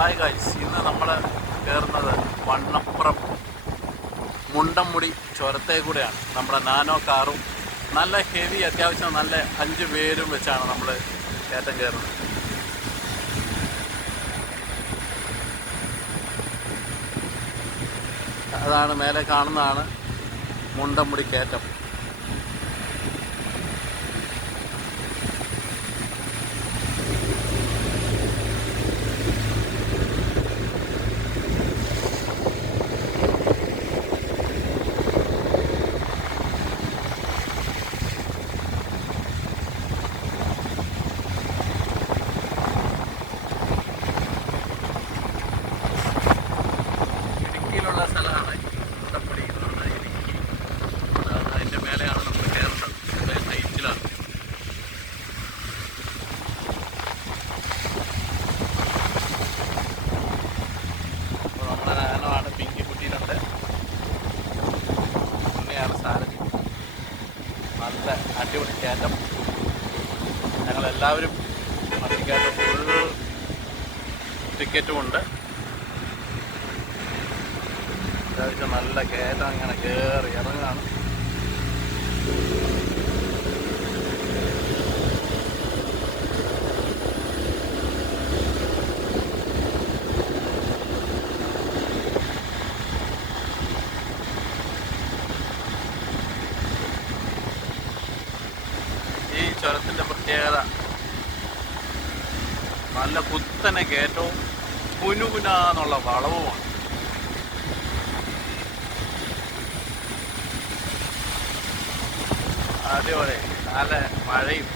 Hi guys, ഇന്ന് നമ്മൾ കയറുന്നത് വണ്ണപ്പുറം മുണ്ടംമുടി ചുരത്തെ കൂടെയാണ്. നമ്മുടെ നാനോ കാറും നല്ല ഹെവി, അത്യാവശ്യം നല്ല 5 പേരും വെച്ചാണ് നമ്മൾ കയറ്റം കയറുന്നത്. അതാണ് മേലെ കാണുന്നതാണ് മുണ്ടംമുടി കയറ്റം. ഇടുക്കിയിലുള്ള സ്ഥലമാണ് മുണ്ടംമുടി എന്ന് പറഞ്ഞാൽ. ഇടുക്കി അതിൻ്റെ മേലെയാണ് നമ്മൾ കയറുന്നത്. വളരെ ഹൈറ്റിലാണ്. അപ്പോൾ നമ്മുടെ നാനോയാണ്, പിങ്കിക്കുട്ടിയിലുണ്ട്, പിന്നെയാണ് സാരഥി. നല്ല അടിപൊളി കയറ്റം. ഞങ്ങളെല്ലാവരും വണ്ടിക്കകത്ത് ഫുൾ ടിക്കറ്റുമുണ്ട്. അത്യാവശ്യം നല്ല കയറ്റം, അങ്ങനെ കയറി ഇറങ്ങുകയാണ്. ഈ ചുരത്തിൻ്റെ പ്രത്യേകത നല്ല കുത്തനെ കയറ്റവും കുനുകുനാന്നുള്ള വളവുമാണ്. അടിപൊളി. നല്ല മഴയും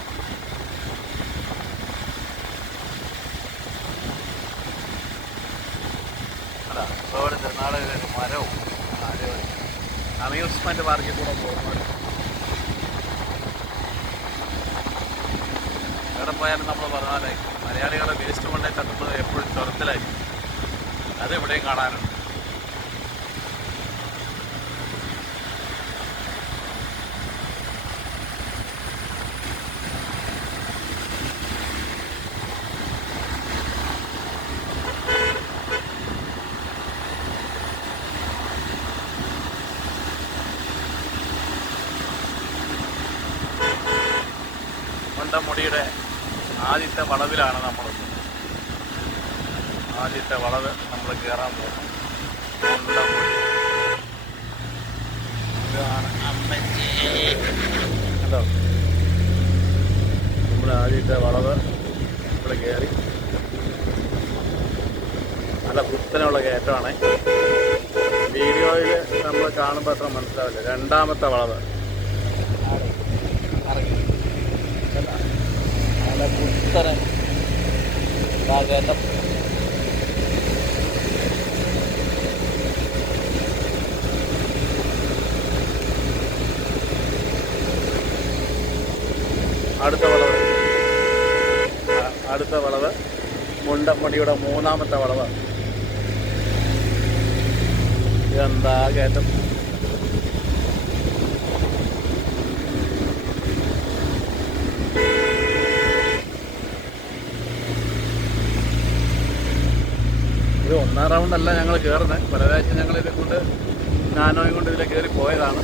അതാ റോഡ് തിരുനാളെ മരവും. അടിപൊളി. അമ്യൂസ്മെന്റ് പാർക്കിൽ കൂടെ പോകുന്നത്. എവിടെ പോയാലും നമ്മൾ പറഞ്ഞാലേ മലയാളികളെ വേസ്റ്റ് കൊണ്ടേ തട്ടുന്നത് എപ്പോഴും ചുരത്തിലായിരിക്കും. അതെവിടെയും കാണാനുണ്ട്. മുണ്ടംമുടിയുടെ ആദ്യത്തെ വളവിലാണ് നമ്മൾ. ആദ്യത്തെ വളവ് നമ്മൾ കയറാൻ പോകുന്നു. മുണ്ടംമുടി ഇതാണ് അമ്മച്ചി. കണ്ടോ, നമ്മുടെ ആദ്യത്തെ വളവ് നമ്മൾ കയറി. നല്ല കുത്തനുള്ള കയറ്റമാണ്. വീഡിയോയിൽ നമ്മൾ കാണുമ്പോൾ അത്ര മനസ്സിലാവില്ല. രണ്ടാമത്തെ വളവ് ഇറങ്ങി നല്ല കുത്തനെ കയറ്റം. അടുത്ത വളവ് മുണ്ടംമുടിയുടെ 3ാമത്തെ വളവ്. ഇതെന്താ കയറ്റം! ഇത് 1ാം റൗണ്ടല്ല ഞങ്ങൾ കയറുന്നത്. പല പ്രാവശ്യം ഞങ്ങൾ ഇതേ കൊണ്ട് നാനോയും കൊണ്ട് ഇതിലെ കയറി പോയതാണ്.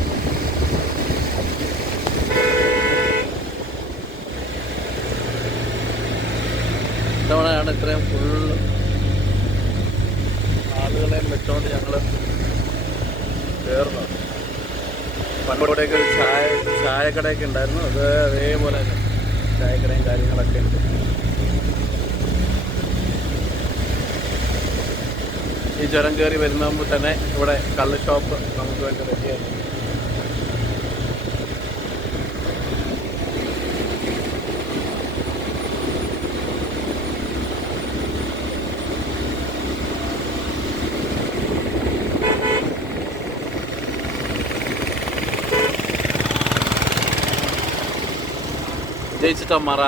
ഇത്തവണയാണ് ഇത്രയും ഫുള്ള് ആളുകളെയും വെച്ചുകൊണ്ട് ഞങ്ങൾ കയറുന്നത്. പണ്ടോടെയൊക്കെ ഒരു ചായക്കടയൊക്കെ ഉണ്ടായിരുന്നു. അത് അതേപോലെ തന്നെ ചായക്കടയും കാര്യങ്ങളൊക്കെ ഉണ്ട്. ഈ ചുരം കയറി വരുമ്പോൾ തന്നെ ഇവിടെ കള്ള് ഷോപ്പ് നമുക്ക് വേണ്ടി റെഡിയായി. ജയിച്ചിട്ടാ മറ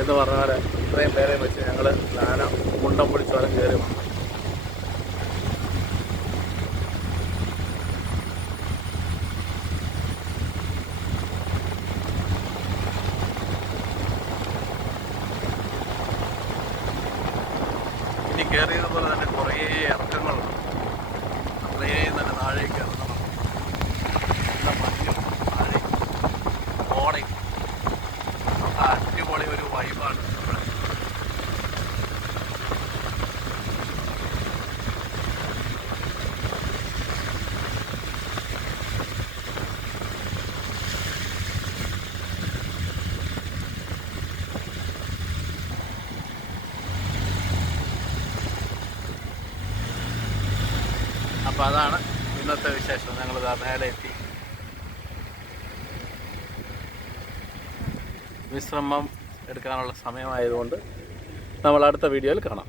എന്ന് പറഞ്ഞാൽ ഇത്രയും പേരെ വെച്ച് ഞങ്ങൾ മുണ്ടംമുടി ചുരം കയറി വന്നു. ഈ കയറിയതുപോലെ തന്നെ കുറേ ഇറക്കങ്ങളുണ്ട്. അത്രയും തന്നെ താഴേക്ക് ഇറങ്ങണം. നല്ല മഞ്ഞും താഴെ ഓടയും അടിപൊളി ഒരു വൈബാണ് ഇവിടെ. അപ്പോൾ അതാണ് ഇന്നത്തെ വിശേഷം. ഞങ്ങളിതാ മേലെ എത്തി. വിശ്രമം എടുക്കാനുള്ള സമയമായതുകൊണ്ട് നമ്മൾ അടുത്ത വീഡിയോയിൽ കാണാം.